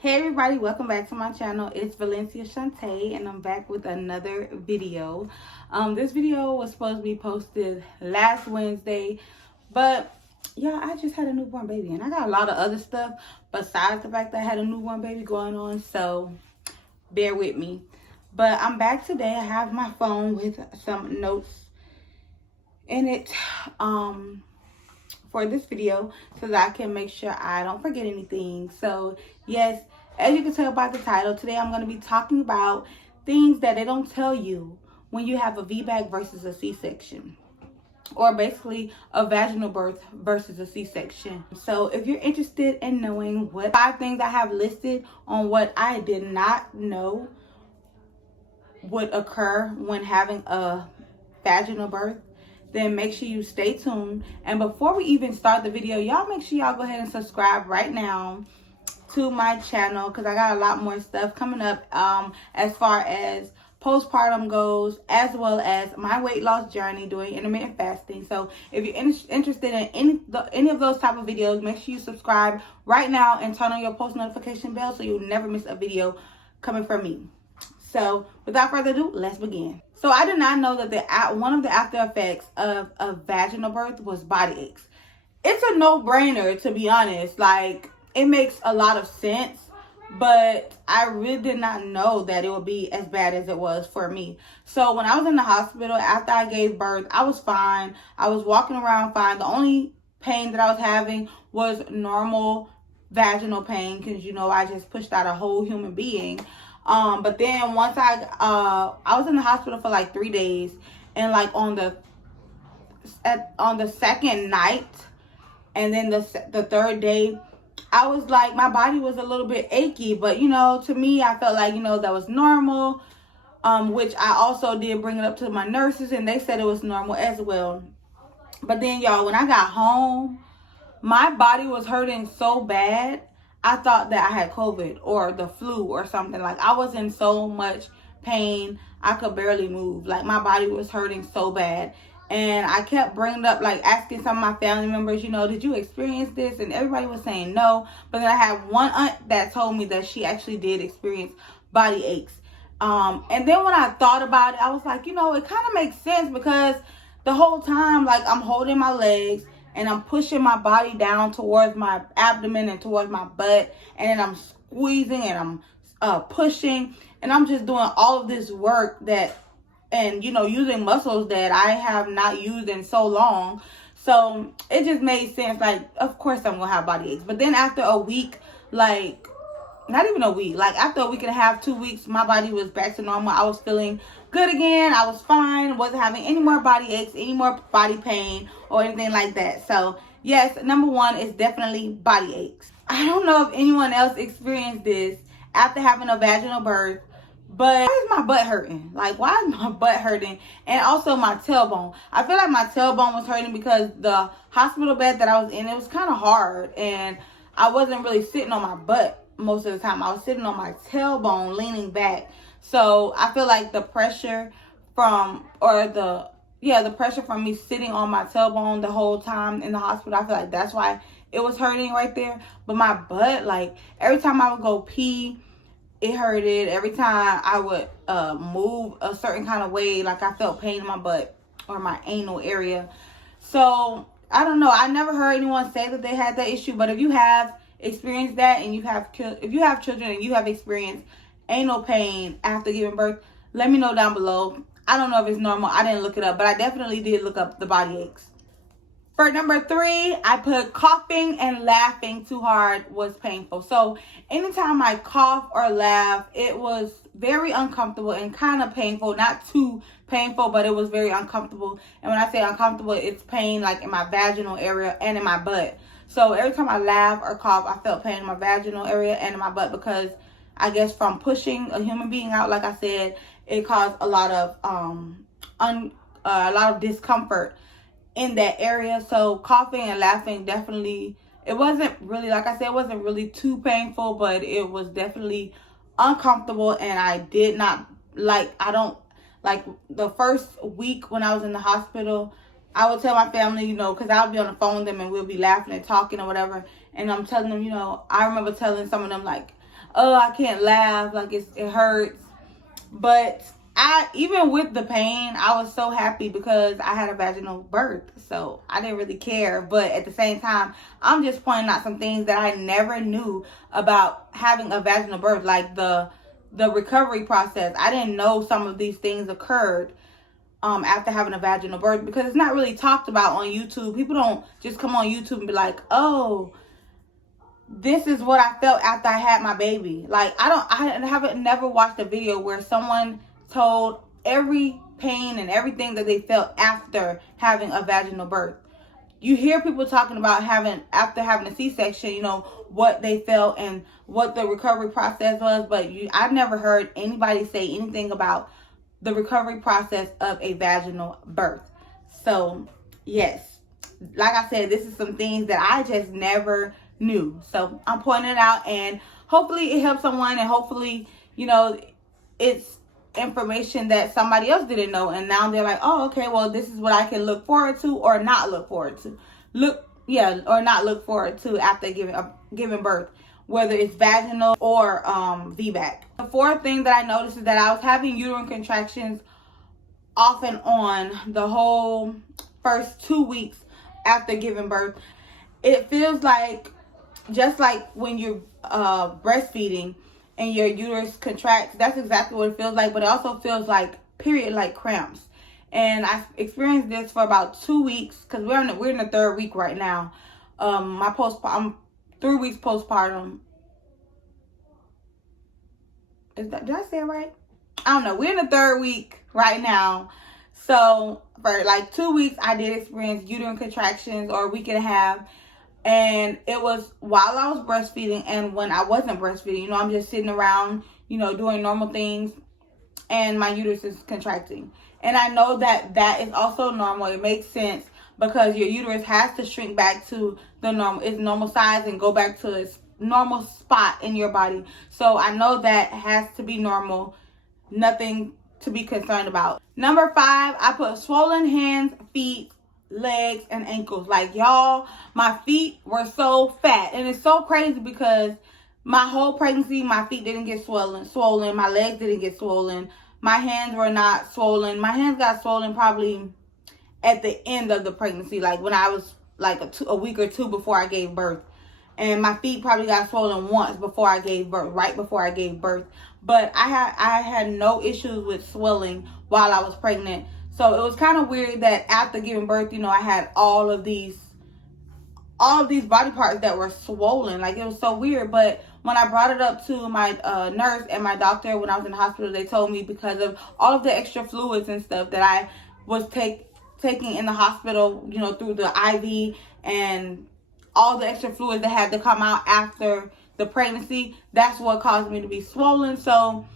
Hey everybody, welcome back to my channel. It's MsValenciaShante and I'm back with another video. This video was supposed to be posted last Wednesday, but yeah, I just had a newborn baby and I got a lot of other stuff besides the fact that I had a newborn baby going on, so bear with me. But I'm back today. I have my phone with some notes in it for this video so that I can make sure I don't forget anything. So yes, as you can tell by the title, today I'm going to be talking about things that they don't tell you when you have a VBAC versus a C-section, or basically a vaginal birth versus a C-section. So if you're interested in knowing what 5 things I have listed on what I did not know would occur when having a vaginal birth, then make sure you stay tuned. And before we even start the video, y'all make sure y'all go ahead and subscribe right now to my channel, because I got a lot more stuff coming up as far as postpartum goes, as well as my weight loss journey doing intermittent fasting. So if you're interested in any of those type of videos, make sure you subscribe right now and turn on your post notification bell so you'll never miss a video coming from me. So without further ado, let's begin. So I did not know that one of the after effects of a vaginal birth was body aches. It's a no-brainer, to be honest. Like, it makes a lot of sense, but I really did not know that it would be as bad as it was for me. So when I was in the hospital after I gave birth, I was fine. I was walking around fine. The only pain that I was having was normal vaginal pain, because I just pushed out a whole human being. But then once I was in the hospital for like 3 days, and like on the second night and then the third day, I was like, my body was a little bit achy, but to me, I felt like that was normal, which I also did bring it up to my nurses, and they said it was normal as well. But then y'all, when I got home, my body was hurting so bad, I thought that I had COVID or the flu or something. Like, I was in so much pain, I could barely move. Like, my body was hurting so bad. And I kept bringing it up, like asking some of my family members, did you experience this? And everybody was saying no. But then I had one aunt that told me that she actually did experience body aches. And then when I thought about it, I was like, it kind of makes sense, because the whole time, like, I'm holding my legs and I'm pushing my body down towards my abdomen and towards my butt. And then I'm squeezing and I'm pushing. And I'm just doing all of this work and using muscles that I have not used in so long. So it just made sense. Like, of course I'm gonna have body aches. But then after a week, like, not even a week, like after a week and a half, 2 weeks, my body was back to normal. I was feeling good again. I was fine. Wasn't having any more body aches, any more body pain or anything like that. So yes, number 1 is definitely body aches. I don't know if anyone else experienced this after having a vaginal birth, but why is my butt hurting? Like, why is my butt hurting? And also my tailbone. I feel like my tailbone was hurting because the hospital bed that I was in, it was kind of hard. And I wasn't really sitting on my butt most of the time. I was sitting on my tailbone, leaning back. So I feel like the pressure from me sitting on my tailbone the whole time in the hospital, I feel like that's why it was hurting right there. But my butt, like, every time I would go pee, it hurted. Every time I would move a certain kind of way, like, I felt pain in my butt or my anal area. So I don't know. I never heard anyone say that they had that issue. But if you have experienced that, and if you have children and you have experienced anal pain after giving birth, let me know down below. I don't know if it's normal. I didn't look it up, but I definitely did look up the body aches. For number 3, I put coughing and laughing too hard was painful. So anytime I cough or laugh, it was very uncomfortable and kind of painful. Not too painful, but it was very uncomfortable. And when I say uncomfortable, it's pain like in my vaginal area and in my butt. So every time I laugh or cough, I felt pain in my vaginal area and in my butt, because I guess from pushing a human being out, like I said, it caused a lot of discomfort in that area. So coughing and laughing, definitely, it wasn't really, like I said, it wasn't really too painful, but it was definitely uncomfortable. And I did not like, the first week when I was in the hospital, I would tell my family, because I would be on the phone with them and we'll be laughing and talking or whatever. And I'm telling them, I remember telling some of them, like, oh, I can't laugh, like it hurts. But even with the pain, I was so happy because I had a vaginal birth. So I didn't really care. But at the same time, I'm just pointing out some things that I never knew about having a vaginal birth, like the recovery process. I didn't know some of these things occurred after having a vaginal birth, because it's not really talked about on YouTube. People don't just come on YouTube and be like, oh, this is what I felt after I had my baby. Like, I haven't never watched a video where someone told every pain and everything that they felt after having a vaginal birth. You hear people talking about after having a C-section, you know, what they felt and what the recovery process was, but I've never heard anybody say anything about the recovery process of a vaginal birth. So, yes, like I said, this is some things that I just never knew. So I'm pointing it out, and hopefully it helps someone, and hopefully, you know, it's information that somebody else didn't know, and now they're like, oh, okay, well, this is what I can look forward to or not look forward to. Or not look forward to after giving birth, whether it's vaginal or VBAC. The fourth thing that I noticed is that I was having uterine contractions off and on the whole first 2 weeks after giving birth. It feels like, just like when you're breastfeeding and your uterus contracts, that's exactly what it feels like, but it also feels like period-like cramps. And I experienced this for about 2 weeks, because we're in the third week right now. I'm 3 weeks postpartum. Did I say it right? I don't know. We're in the third week right now. So for like 2 weeks, I did experience uterine contractions, or a week and a half. And it was while I was breastfeeding and when I wasn't breastfeeding. You know, I'm just sitting around, you know, doing normal things, and my uterus is contracting. And I know that that is also normal. It makes sense, because your uterus has to shrink back to its normal size and go back to its normal spot in your body. So I know that has to be normal. Nothing to be concerned about. Number 5, I put swollen hands, feet, legs, and ankles. Like, y'all, my feet were so fat, and it's so crazy because my whole pregnancy, my feet didn't get swollen, my legs didn't get swollen, my hands were not swollen. My hands got swollen probably at the end of the pregnancy, like when I was like a week or two before I gave birth. And my feet probably got swollen once before I gave birth, right before I gave birth. But I had no issues with swelling while I was pregnant. So it was kind of weird that after giving birth, you know, I had all of these body parts that were swollen. Like, it was so weird. But when I brought it up to my nurse and my doctor when I was in the hospital, they told me because of all of the extra fluids and stuff that I was taking in the hospital, you know, through the IV, and all the extra fluids that had to come out after the pregnancy, that's what caused me to be swollen. So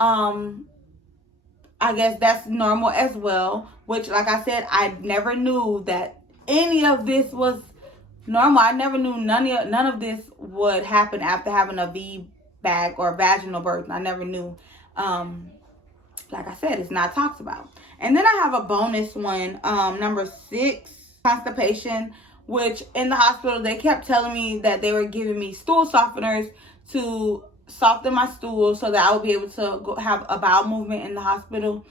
I guess that's normal as well, which, like I said, I never knew that any of this was normal. I never knew none of this would happen after having a VBAC or vaginal birth. I never knew. Like I said, it's not talked about. And then I have a bonus one, number 6, constipation, which in the hospital, they kept telling me that they were giving me stool softeners to soften my stool so that I would be able to go have a bowel movement in the hospital.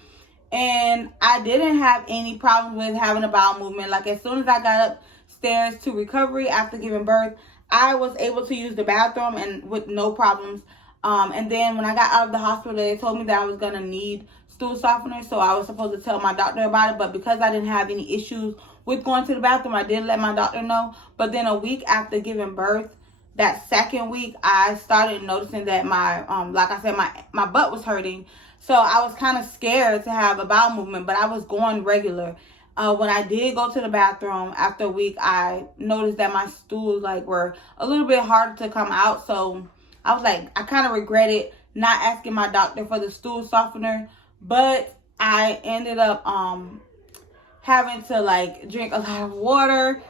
And I didn't have any problems with having a bowel movement. Like, as soon as I got upstairs to recovery after giving birth, I was able to use the bathroom and with no problems. And then when I got out of the hospital, they told me that I was going to need stool softeners. So I was supposed to tell my doctor about it. But because I didn't have any issues with going to the bathroom, I didn't let my doctor know. But then a week after giving birth, that second week, I started noticing that my, like I said, my butt was hurting. So I was kind of scared to have a bowel movement, but I was going regular. When I did go to the bathroom after a week, I noticed that my stools were a little bit harder to come out. So I was like, I kind of regretted not asking my doctor for the stool softener, but I ended up having to drink a lot of water,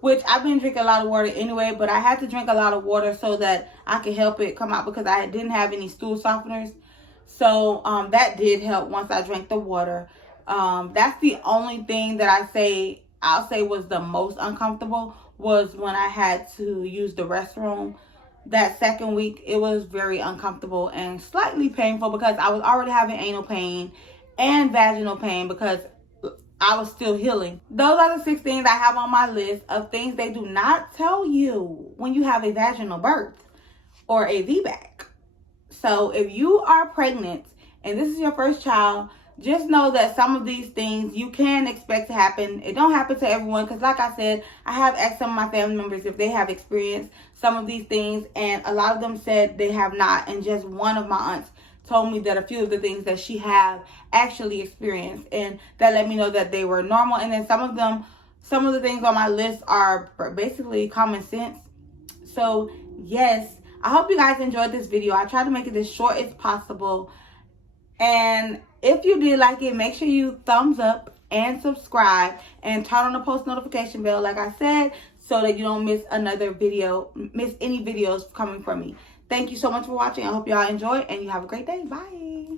which I've been drinking a lot of water anyway, but I had to drink a lot of water so that I could help it come out because I didn't have any stool softeners. So that did help once I drank the water. That's the only thing that I'll say was the most uncomfortable, was when I had to use the restroom that second week, it was very uncomfortable and slightly painful because I was already having anal pain and vaginal pain because I was still healing. Those are the 6 things I have on my list of things they do not tell you when you have a vaginal birth or a VBAC. So if you are pregnant and this is your first child, just know that some of these things you can expect to happen. It don't happen to everyone because, like I said, I have asked some of my family members if they have experienced some of these things, and a lot of them said they have not. And just one of my aunts told me that a few of the things that she have actually experienced, and that let me know that they were normal. And then some of the things on my list are basically common sense. So yes, I hope you guys enjoyed this video. I tried to make it as short as possible. And if you did like it, make sure you thumbs up and subscribe and turn on the post notification bell, like I said, so that you don't miss another video, miss any videos coming from me. Thank you so much for watching. I hope y'all enjoy and you have a great day. Bye.